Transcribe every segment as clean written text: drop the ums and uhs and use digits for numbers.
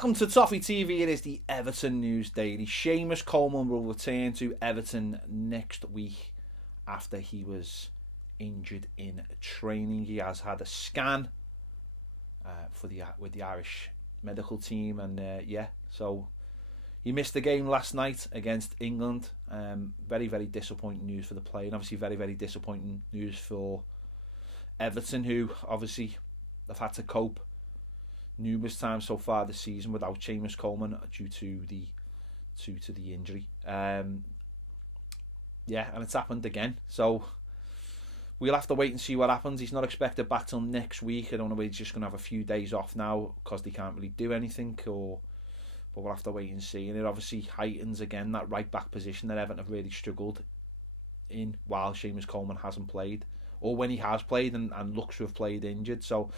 Welcome to Toffee TV. It is the Everton News Daily. Seamus Coleman will return to Everton next week after he was injured in training. He has had a scan with the Irish medical team, and so he missed the game last night against England. Very, very disappointing news for the player, and obviously very, very disappointing news for Everton, who obviously have had to cope numerous times so far this season without Seamus Coleman due to the injury. And it's happened again. So we'll have to wait and see what happens. He's not expected back till next week. I don't know whether he's just going to have a few days off now because they can't really do anything, but we'll have to wait and see. And it obviously heightens again that right back position that Everton have really struggled in while Seamus Coleman hasn't played, or when he has played and looks to have played injured. So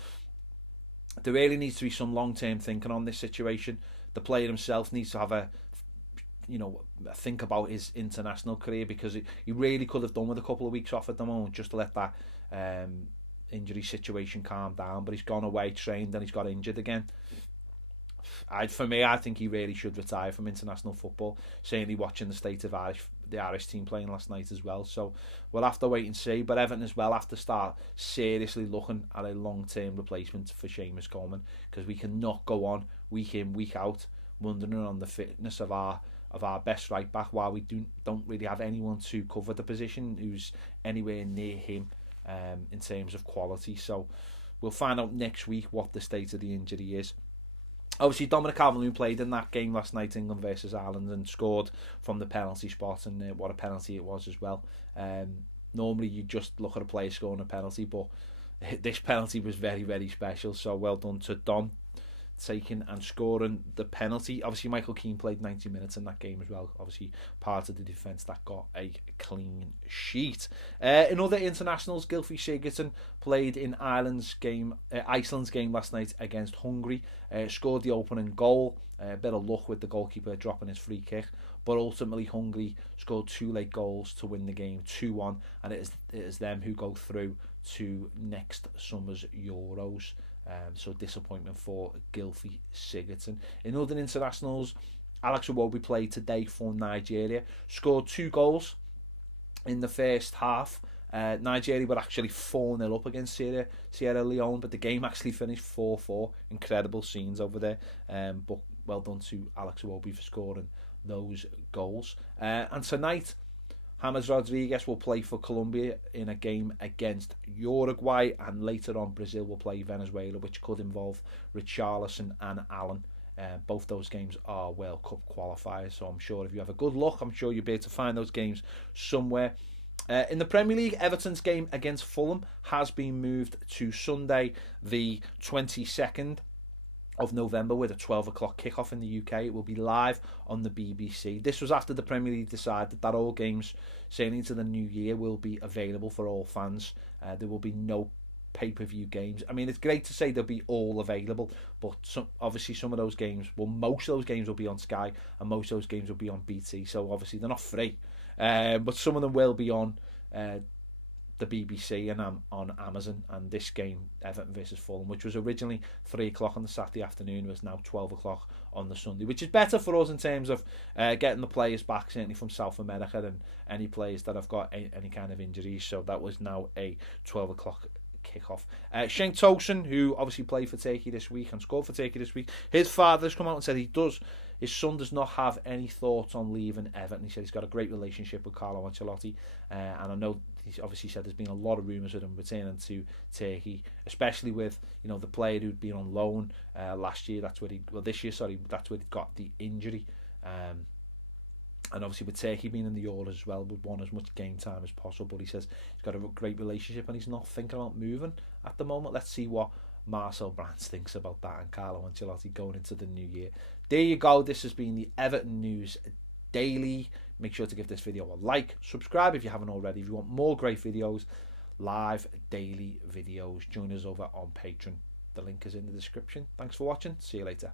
there really needs to be some long-term thinking on this situation. The player himself needs to have a think about his international career, because he really could have done with a couple of weeks off at the moment just to let that injury situation calm down. But he's gone away, trained, and he's got injured again. I think he really should retire from international football. Certainly watching the state of the Irish team playing last night as well. So we'll have to wait and see. But Everton as well have to start seriously looking at a long-term replacement for Seamus Coleman, because we cannot go on week in, week out wondering on the fitness of our best right back while we don't really have anyone to cover the position who's anywhere near him in terms of quality. So we'll find out next week what the state of the injury is. Obviously, Dominic Calvert-Lewin played in that game last night, England versus Ireland, and scored from the penalty spot, and what a penalty it was as well. Normally, you just look at a player scoring a penalty, but this penalty was very, very special. So well done to Dom taking and scoring the penalty. Obviously, Michael Keane played 90 minutes in that game as well. Obviously, part of the defence that got a clean sheet. In other internationals, Gylfi Sigurdsson played in Iceland's game last night against Hungary. Scored the opening goal. A bit of luck with the goalkeeper dropping his free kick, but ultimately Hungary scored 2 late goals to win the game 2-1, and it is them who go through to next summer's Euros. So disappointment for Gylfi Sigurdsson. In other internationals, Alex Iwobi played today for Nigeria. Scored 2 goals in the first half. Nigeria were actually 4-0 up against Sierra Leone, but the game actually finished 4-4. Incredible scenes over there. But well done to Alex Iwobi for scoring those goals. And tonight, James Rodriguez will play for Colombia in a game against Uruguay, and later on Brazil will play Venezuela, which could involve Richarlison and Allen. Both those games are World Cup qualifiers, so I'm sure if you have a good look, I'm sure you'll be able to find those games somewhere. In the Premier League, Everton's game against Fulham has been moved to Sunday the 22nd of November with a 12 o'clock kickoff in the UK. It will be live on the BBC. This was after the Premier League decided that all games sailing into the new year will be available for all fans. There will be no pay-per-view games. I mean, it's great to say they'll be all available, but obviously most of those games will be on Sky, and most of those games will be on BT, so obviously they're not free. But some of them will be on the BBC and on Amazon. And this game, Everton versus Fulham, which was originally 3 o'clock on the Saturday afternoon, was now 12 o'clock on the Sunday, which is better for us in terms of getting the players back, certainly from South America, and any players that have got any kind of injuries. So that was now a 12 o'clock kickoff. Cenk Tosun, who obviously played for Turkey this week and scored for Turkey this week, his father has come out and said his son does not have any thoughts on leaving Everton. He said he's got a great relationship with Carlo Ancelotti, and I know he's obviously said there's been a lot of rumours of him returning to Turkey, especially with the player who'd been on loan this year. That's where he got the injury. And obviously with Turkey being in the Euros as well, would want as much game time as possible. But he says he's got a great relationship and he's not thinking about moving at the moment. Let's see what Marcel Brands thinks about that and Carlo Ancelotti going into the new year. There you go. This has been the Everton News Daily. Make sure to give this video a like. Subscribe if you haven't already. If you want more great videos, live daily videos, join us over on Patreon. The link is in the description. Thanks for watching. See you later.